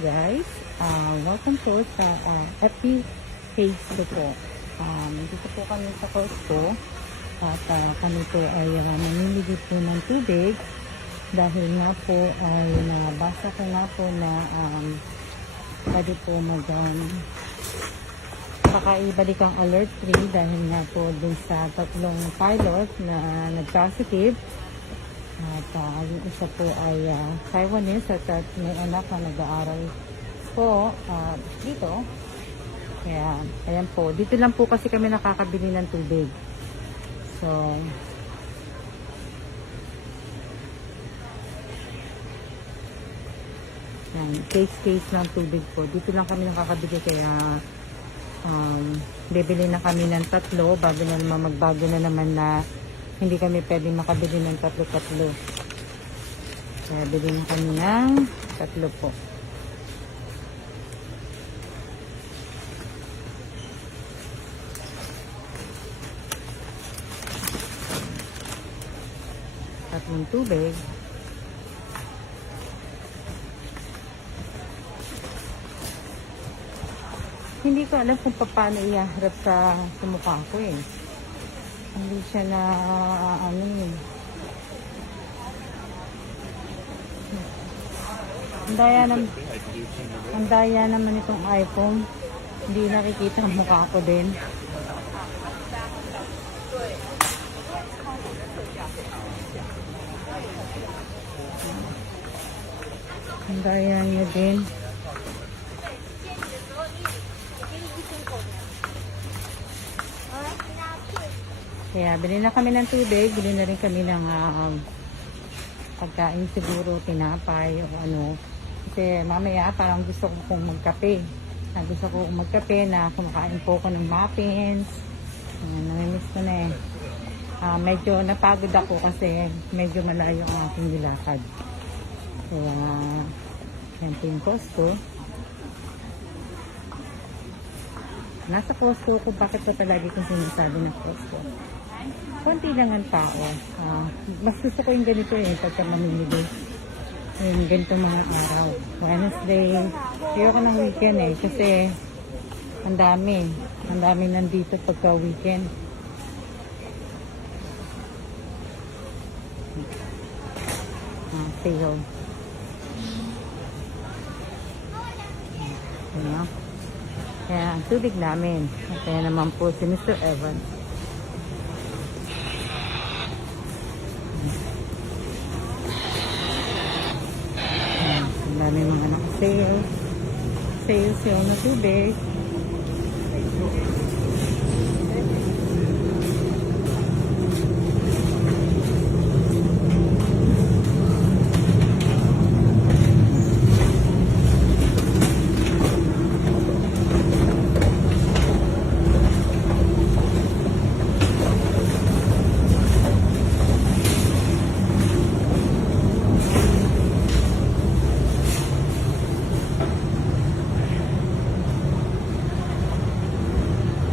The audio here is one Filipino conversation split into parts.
guys, welcome po sa FB page ko po. Dito po kami sa Costco at kami po ay mamimili po ng tubig dahil nga po ay nabasa ko nga po na pwede po baka ibalik ang alert 3 dahil nga po dun sa tatlong pilot na nag-positive. At yung isa po ay Taiwanese at may anak na nag-aaral po dito. Kaya, ayan po. Dito lang po kasi kami nakakabili ng tubig. So, case ng tubig po. Dito lang kami nakakabili kaya bibili na kami ng tatlo bago na naman magbago na naman na hindi kami pwedeng makabili ng tatlo-tatlo. Kaya bili na kami ng tatlo po. Tatlong tubig. Hindi ko alam kung paano iharap sa mukha ko eh. Hindi siya na ano eh. Ang daya naman itong iPhone. Hindi nakikita ang mukha ko din. Ang daya niya din. Kaya bili na kami ng tubig, bili na rin kami ng pagkain siguro, tinapay o ano. Kasi mamaya parang gusto ko kong magkape. Gusto ko magkape na kumakain po ko ng muffins. Namimiss ko na eh. Medyo napagod ako kasi medyo malayo ang aking nilakad. Kaya yan po yung Costco. Nasa Costco ko, bakit pa palagi kong sinasabi ng Costco? Konti lang ang tao. Mas gusto ko yung ganito eh, pagka mamimili. Yung ganito mga araw. Wednesday. Ayoko ng weekend eh, kasi ang dami. Ang dami nandito pagka weekend. Sale. Ano? Kaya ang tubig namin. Kaya naman po si Mr. Evans. Ang dami mga naka-sale. Sale na tubig.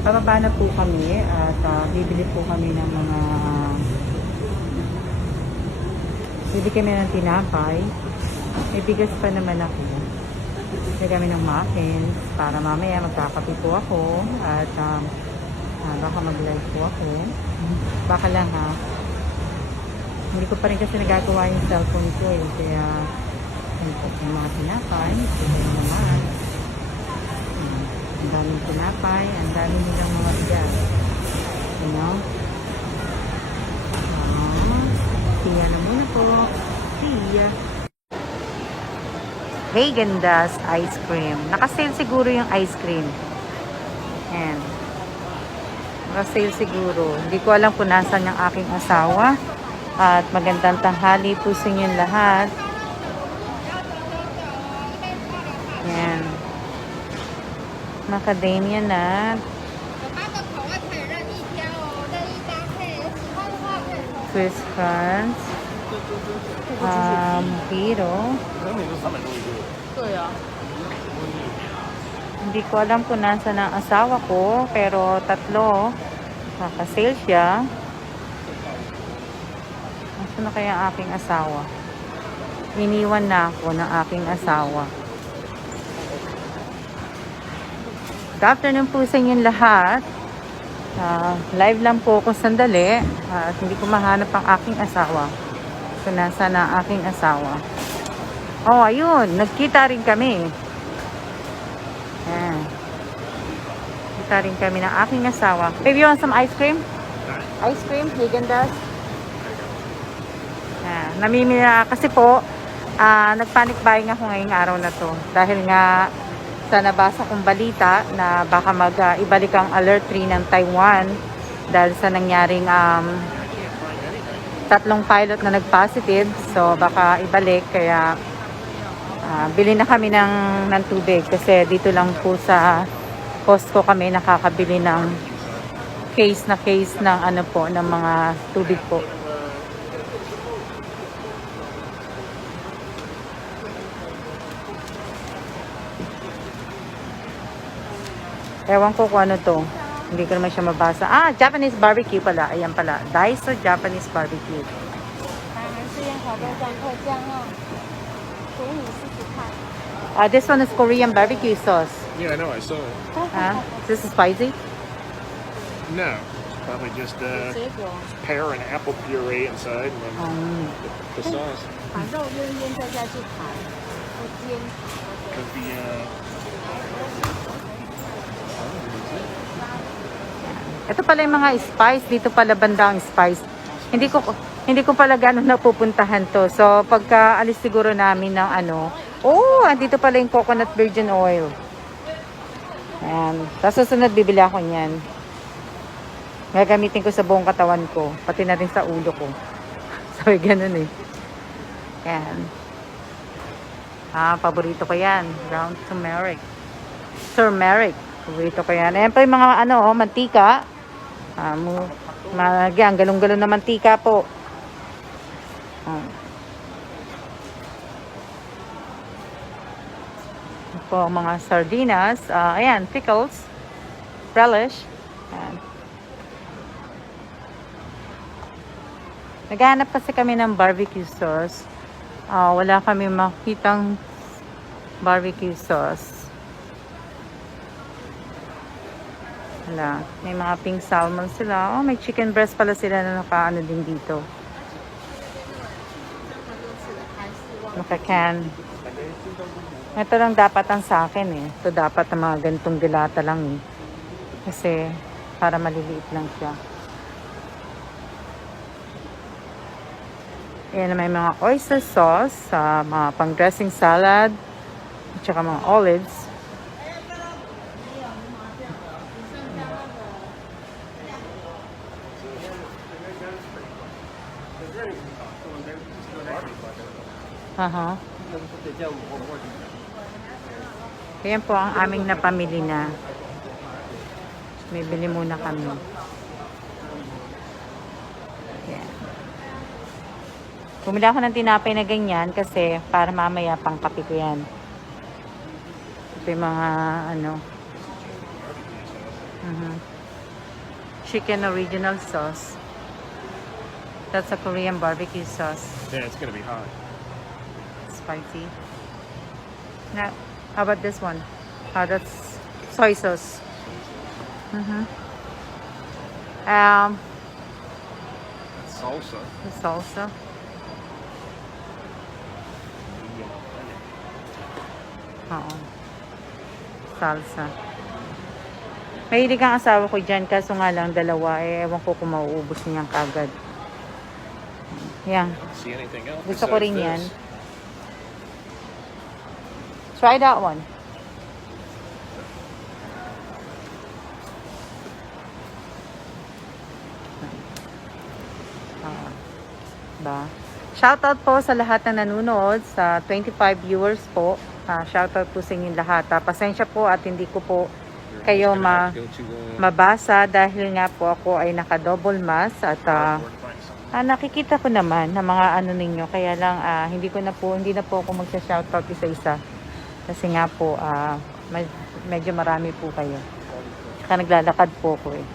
Pababa na po kami at bibili po kami ng mga bibili kami ng tinapay. May bigas pa naman ako. Bibili kami ng muffins para mamaya magkakape po ako at baka mag-live po ako. Baka lang ha. Hindi ko pa rin kasi nagagawa yung cellphone ko eh. Kaya yung mga tinapay, ito naman. Ang daming tinapay, ang daming nilang mga bigas. You know? Siya na muna po. Siya. Häagen-Dazs ice cream. Nakasale siguro yung ice cream. Ayan. Nakasale siguro. Hindi ko alam kung nasan yung aking asawa. At magandang tanghali po sa inyong lahat. Ayan. Macadamia nut, Swiss francs, Mojito. Hindi ko alam kung nasa ng asawa ko, pero tatlo, nakasale siya. Nasaan na kaya aking asawa? Iniwan na ako ng aking asawa. Good afternoon po sa inyong lahat. Live lang po ako sandali at hindi ko mahanap ang aking asawa. So, nasa na aking asawa? Oh, ayun. Nagkita rin kami. Ayan. Kita rin kami ng aking asawa. Baby, you want some ice cream? Ice cream? Häagen-Dazs? Namimili kasi po, nagpanic buying ako ngayong araw na to. Dahil nga sa nabasa kong balita na baka ibalik ang alert 3 ng Taiwan dahil sa nangyaring 3 pilot na nag-positive. So baka ibalik, kaya bili na kami ng tubig kasi dito lang po sa Costco kami nakakabili ng case ng ng mga tubig po. Ewan ko kung ano to. Hindi ko naman siya mabasa. Japanese barbecue pala. Ayan pala. Daiso Japanese barbecue. This one is Korean barbecue sauce. Yeah, I know. I saw it. This is spicy? No, it's probably just pear and apple puree inside, and then the sauce. Could be Ito pala yung mga spice. Dito pala banda ang spice. Hindi ko pala gano'n napupuntahan to. So, pagka alis siguro namin ng andito pala yung coconut virgin oil. Ayan. Tapos susunod, bibili ako niyan. Gagamitin ko sa buong katawan ko. Pati na rin sa ulo ko. So, ganun eh. Ayan. Paborito ko yan. Ground turmeric. Turmeric. Paborito ko yan. Ayan pa yung mga mantika. Ang galong-galong na mantika po. Po mga sardinas. Ayan, pickles. Relish. Ayan. Naghahanap kasi kami ng barbecue sauce. Wala kami makitang barbecue sauce. Wala. May mga pink salmon sila. May chicken breast pala sila na nakaano din dito. Naka-can. Ito lang dapat ang sa akin eh. Ito dapat ang mga ganitong dilata lang eh. Kasi para maliliit lang siya. Ayan, may mga oyster sauce, mga pang-dressing salad, at saka mga olives. Ayan po ang aming napamili na. May bili muna kami. Ayan. Bumili ako ng tinapay na ganyan kasi para mamaya pang kape ko yan. Ito yung mga chicken original sauce. That's a Korean barbecue sauce. yeah, it's gonna be hot. Spicy. Now, how about this one? That's soy sauce. Salsa. The salsa. Oo. Salsa. Mahilig ang asawa ko dyan, kaso nga lang dalawa, ewan ko kung mauubos niyan kagad. Yan. See anything else? Gusto ko rin yan. This? Try that one. Shoutout po sa lahat na nanonood, sa 25 viewers po. Shoutout po sa inyong lahat. Pasensya po at hindi ko po kayo mabasa dahil nga po ako ay naka-double mask at nakikita ko naman na mga ninyo. Kaya lang hindi na po ako magsha-shoutout isa-isa. Kasi nga po medyo marami po kayo. Saka naglalakad po ako eh.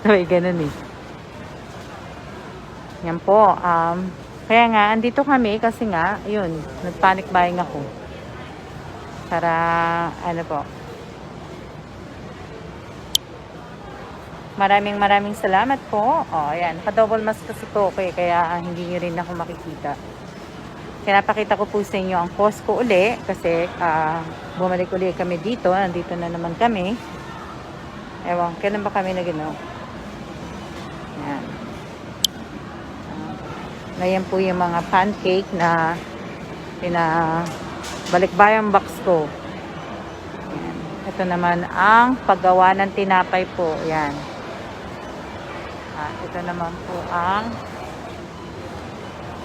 So, ganun eh. Yan po. Kaya nga, andito kami kasi nga, yun, nagpanic buying ako. Para, Maraming salamat po. Oh, ayan. Naka-double mask kasi po ako kaya hindi nyo rin ako makikita. Kaya napakita ko po sa inyo ang Costco uli kasi bumalik uli kami dito. Nandito na naman kami. Ewan, kailan ba kami nag-ano? Ayan. Ngayon po yung mga pancake na balikbayang box ko. Ayan. Ito naman ang paggawa ng tinapay po. Ayan. Ito naman po ang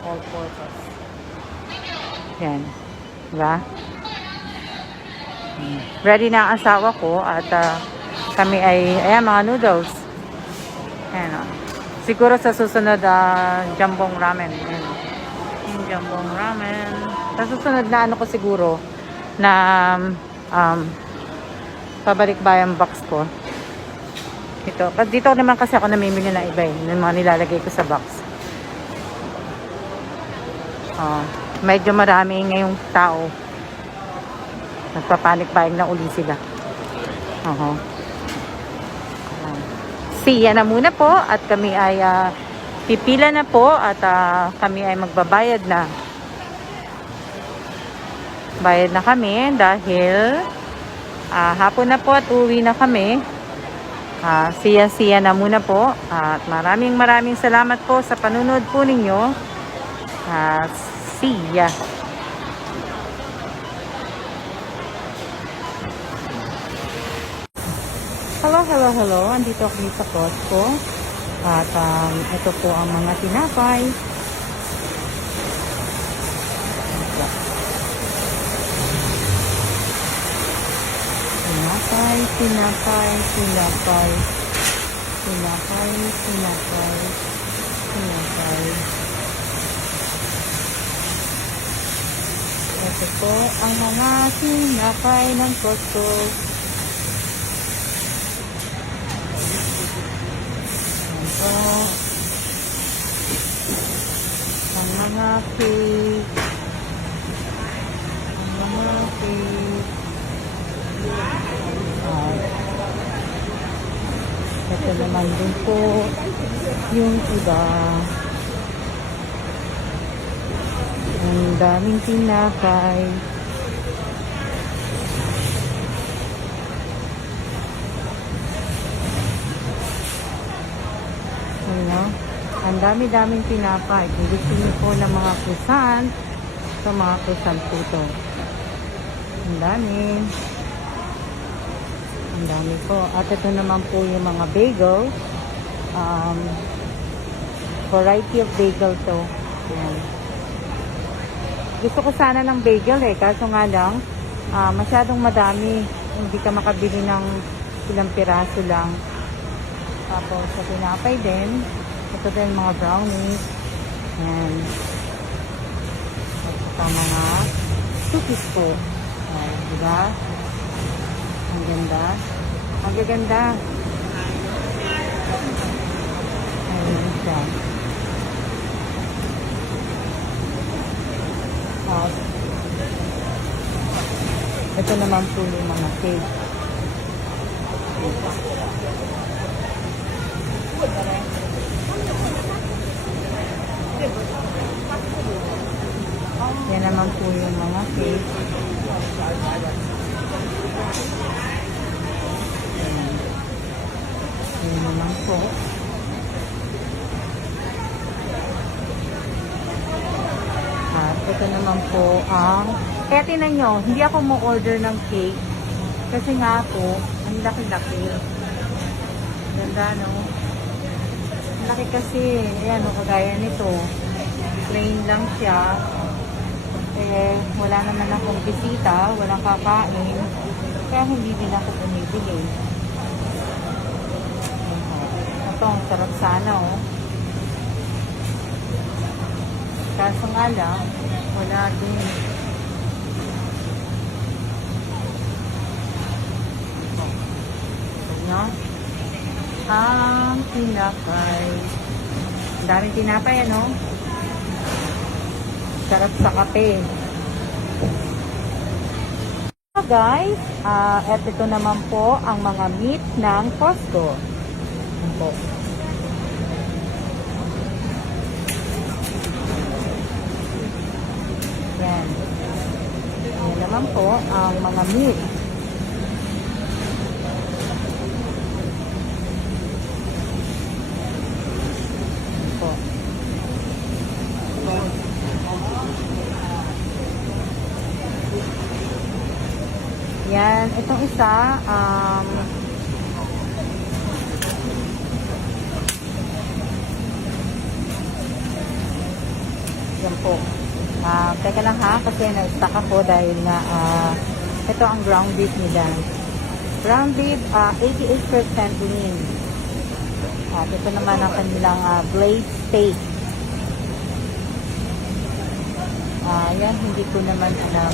all-purpose. Ayan. Diba? Ready na ang asawa ko at kami ay, ayan, mga noodles. Ayan, siguro sa susunod, jambong ramen. Ayan. Yung jambong ramen. Sa susunod na ano ko siguro, na pabalik-bayang box ko. Ito. Dito naman kasi ako namimili ng iba yung mga nilalagay ko sa box. Medyo marami ngayong tao. Nagpapanik-bayang na uli sila. Siya na muna po at kami ay pipila na po at kami ay magbabayad na. Bayad na kami dahil hapon na po at uwi na kami. Siya na muna po at maraming salamat po sa panunod po ninyo. Siya. Hello. Andito ako sa Costco. At ito po ang mga tinapay. Tinapay. Ito po ang mga tinapay ng Costco. Ang mga cake. Ito naman din po yung iba. Ang daming tinapay. Ang dami-daming tinapay. Kung gusto niyo po ng mga croissant, ito mga croissant po ito. Ang dami po. At ito naman po yung mga bagel. Variety of bagel to. Ayan. Gusto ko sana ng bagel kaso nga lang, masyadong madami. Hindi ka makabili ng ilang piraso lang. Tapos sa tinapay din. Ito din mga brownies. Ayan. Ito mga cookies po. Ayan, diba? Ang ganda. Ang gaganda. Ayan siya. Ito naman po yung mga cake. Yan naman po yung mga cake. Yan naman po. At ito naman po ang kaya tinan nyo, hindi ako mo-order ng cake kasi nga po, ang laki-laki. Ganda, no? Ang laki kasi, ayan, kagaya nito. Plain lang siya. Wala naman akong bisita, walang kakain. Kaya hindi din ako bumibili. Ito, ang sarap sana, oh. Kaso nga lang, wala din. No? Ang tinapay. Ang daming tinapay, ano? Sarap sa kape. So guys, at ito naman po ang mga meat ng Costco. po. Yan. Yan naman po ang mga meat. Yan po. Yan. Itong isa, yan po. Teka lang ha, kasi na-stuck ako dahil na ito ang ground beef nila. Ground beef, 88% lean. At ito naman ang kanilang blade steak. Yan, hindi ko naman alam.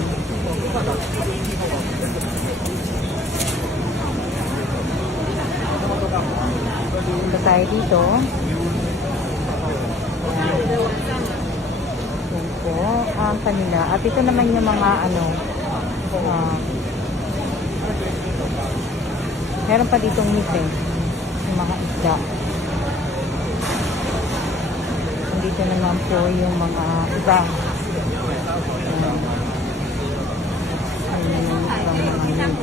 Punta tayo dito. Yan po ang kanila. At ito naman yung mga ano, meron pa ditong meat eh. Yung mga isda. Dito naman po yung mga iba. Ayun yung ibang mga meat.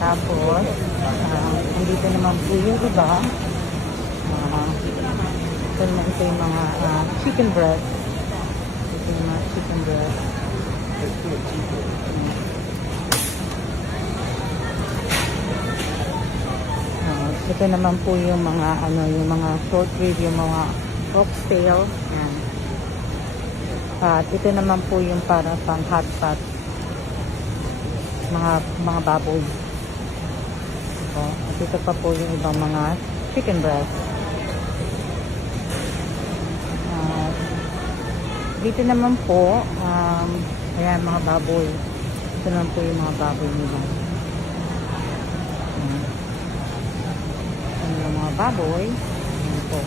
Tapos, nandito naman po yung iba. Ito naman ito yung mga chicken breast. Ito yung mga chicken breast. Ito naman po yung mga ano, yung mga short rib, yung mga oxtail. Yan. At ito naman po yung para pang hot pot. Mga baboy. At ito pa po yung ibang mga chicken breast. Dito naman po, ayan, mga baboy. Ito naman po yung mga baboy nila. Ayan yung mga baboy. Ayan po.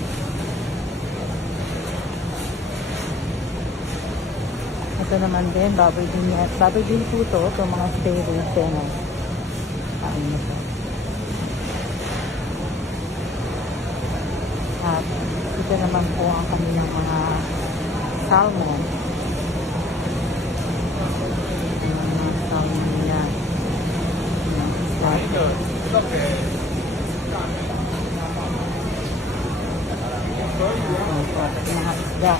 Ito naman din, baboy din yan. Baboy din po ito, ito mga steroids. Ayan na po. At ito naman po ang kanilang mga salmon. Mga salmon nila. Mga isda.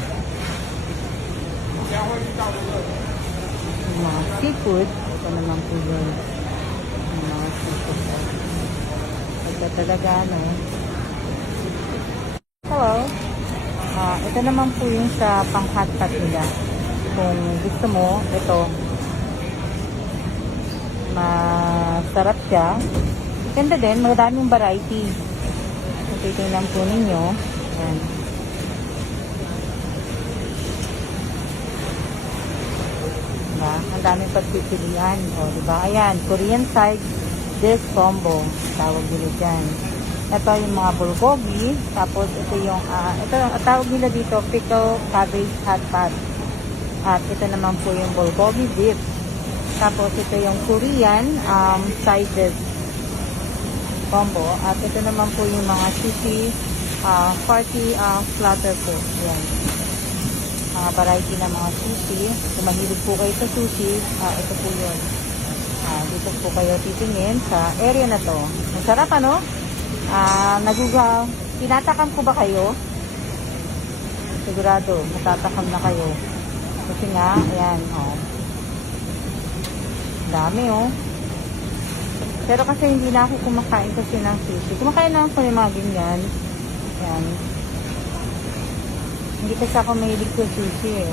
Mga seafood. Ito naman po yun. Mga seafood. Ito talaga, no? Hello. Ito naman po yung sa pang-hot pot nila. Kung gusto mo, ito. Masarap siya. Ganda din, madaming variety. So, titignan po ninyo. Ayan. Diba? Ang daming pagpipilian. O, diba? Ayan, Korean side dish combo. Tawag nila dyan. Ito yung mga bulgogi. Tapos ito yung, ito ang tawag nila dito, pickle cabbage hot pot. At ito naman po yung bulgogi dip. Tapos ito yung Korean side dish combo. At ito naman po yung mga sushi party platter po. Yan. Mga variety ng mga sushi. Kung mahilig po kayo sa sushi, ito po yun. Dito po kayo titingin sa area na to. Masarap ano? Tinatakam ko ba kayo? Sigurado, matatakam na kayo. Kasi nga, ayan, dami, Pero kasi hindi na ako kumakain kasi ng sushi. Kumakain na ako ng mga ganyan. Ayan. Hindi kasi ako mahilig sa sushi,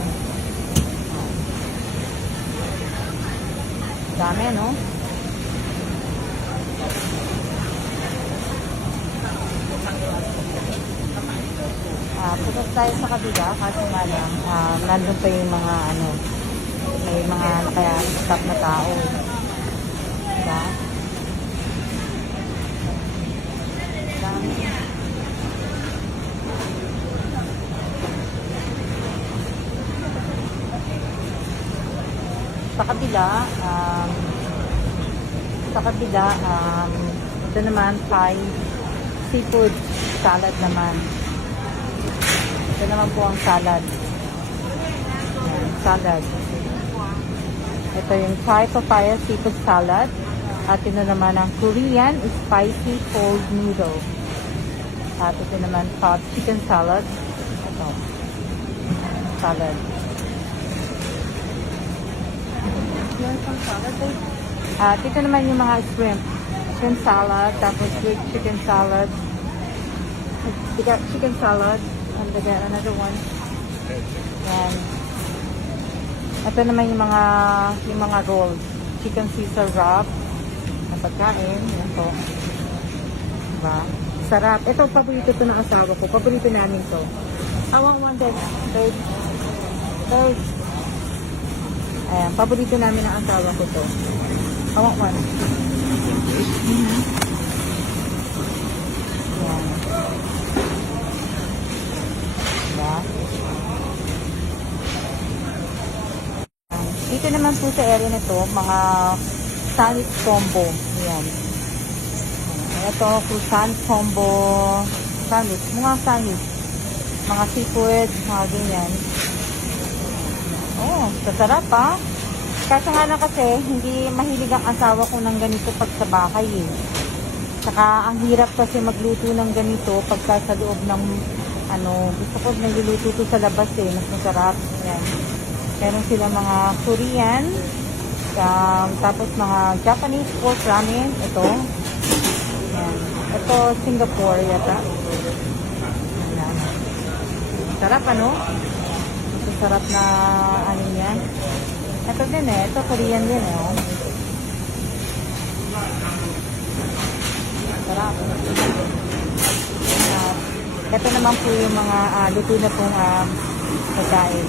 Dami, no? Pupunta tayo sa kabila kasi nga lang, nandun pa yung mga may mga naka-stop na tao. Diba? Dami. Sa kabila, sa kabila, ito naman, Thai seafood salad naman. Ito naman po ang salad. Ayan, salad. Ito yung Thai papaya seafood salad. At ito naman ang Korean spicy cold noodle. At ito naman hot chicken salad. Ito. Salad. At ito naman yung mga shrimp. Shrimp salad. Tapos with chicken salad. We got chicken salad. And we got another one. And ito naman yung mga rolls. Chicken Caesar wrap. Na pagkain. Yan po. Diba? Sarap. Ito, paborito to ng asawa ko. Paborito namin to. I want one that. Third. Ayan, paborito namin ng asawa ko to. I want one. Ayan. Diba? Dito naman po sa area na to, mga sandwich combo. Ayan. Ito, croissant combo sandwich. Mga sandwich. Mga seafood, mga ganyan. Oh, sasarap ha. Kaso nga na kasi, hindi mahilig ang asawa ko ng ganito pag sa bahay eh. Saka, ang hirap kasi magluto ng ganito pagka sa loob ng, gusto ko nagluluto to sa labas eh. Mas masarap. Ayan. Meron sila mga Korean, tapos mga Japanese pork ramen. Ito. Ayan. Ito, Singapore yata. Ayan. Sarap ano? Sarap na ano yan. Ito din eh. Ito Korean din eh. Oh. Sarap. Ito naman po yung mga luto na pong pagkain.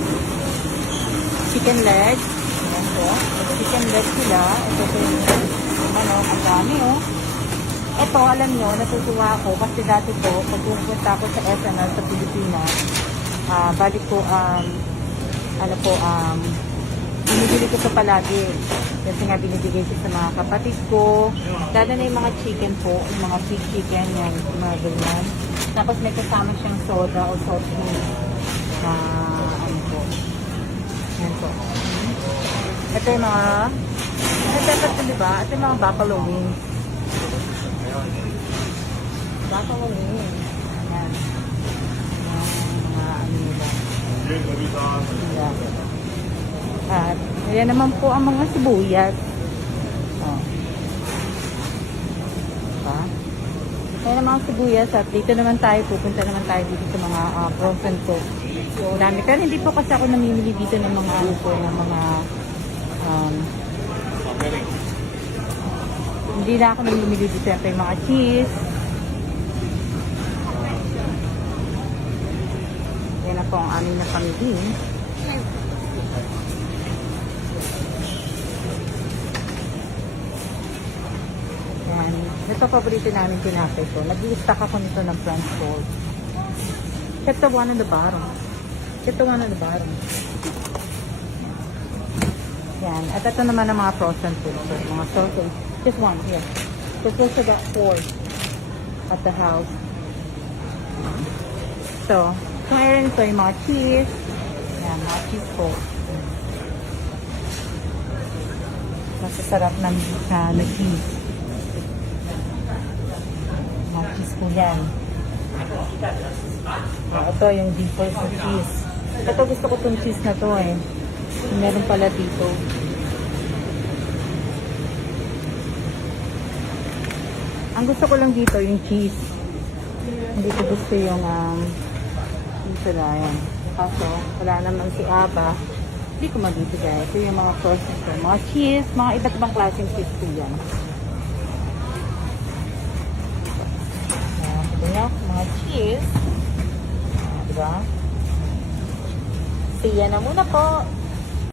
Chicken leg. Ayan po. Chicken leg sila. Ito po yung ang dami oh. Ito, alam nyo, natutuwa ako kasi dati po, pag pumunta ako sa SNL sa Pilipinas, balik ko, binibili ko ito palagi. Kasi nga binibigay ko sa mga kapatid ko. Lalo na yung mga chicken po, yung mga sweet chicken, yan, yung mga ganyan. Tapos may kasama siyang soda o soft drink. Yan po. Ito yung mga, ito diba? Ito yung mga buffalo wings. Buffalo wings. Yan. Mga nila. At ayan naman po ang mga sibuyas. Oh. Diba? Ayan ang mga sibuyas at dito naman tayo, pupunta naman tayo dito sa mga frozen food. So, dami. Pero hindi po kasi ako namimili dito ng mga ng mga hindi na ako namimili dito yung mga cheese. Yan na po ang aming napamili. Yan. Ito paborito namin tinapay ko. Nag-i-stack ako nito ng French roll. Check the one on the bottom. Check the one on the bottom. Yan. At ito naman ang mga frozen food. So, mga sausage. Just one here. Because we also got 4 at the house. So, kung meron ito yung mga cheese. Yan, mga cheese po. Masasarap ng na cheese. Mga cheese po yan. Ito yung deepers na cheese. Ito gusto ko itong cheese na to eh. Meron pala dito. Ang gusto ko lang dito yung cheese. Hindi ko gusto yung dito na yan. Kaso wala naman si Aba. Hindi ko mabibigay. Ito yung mga frozen ko. Mga cheese, mga iba't ibang klaseng cheese po yan. Ito na, mga cheese. Diba? Siya na muna po.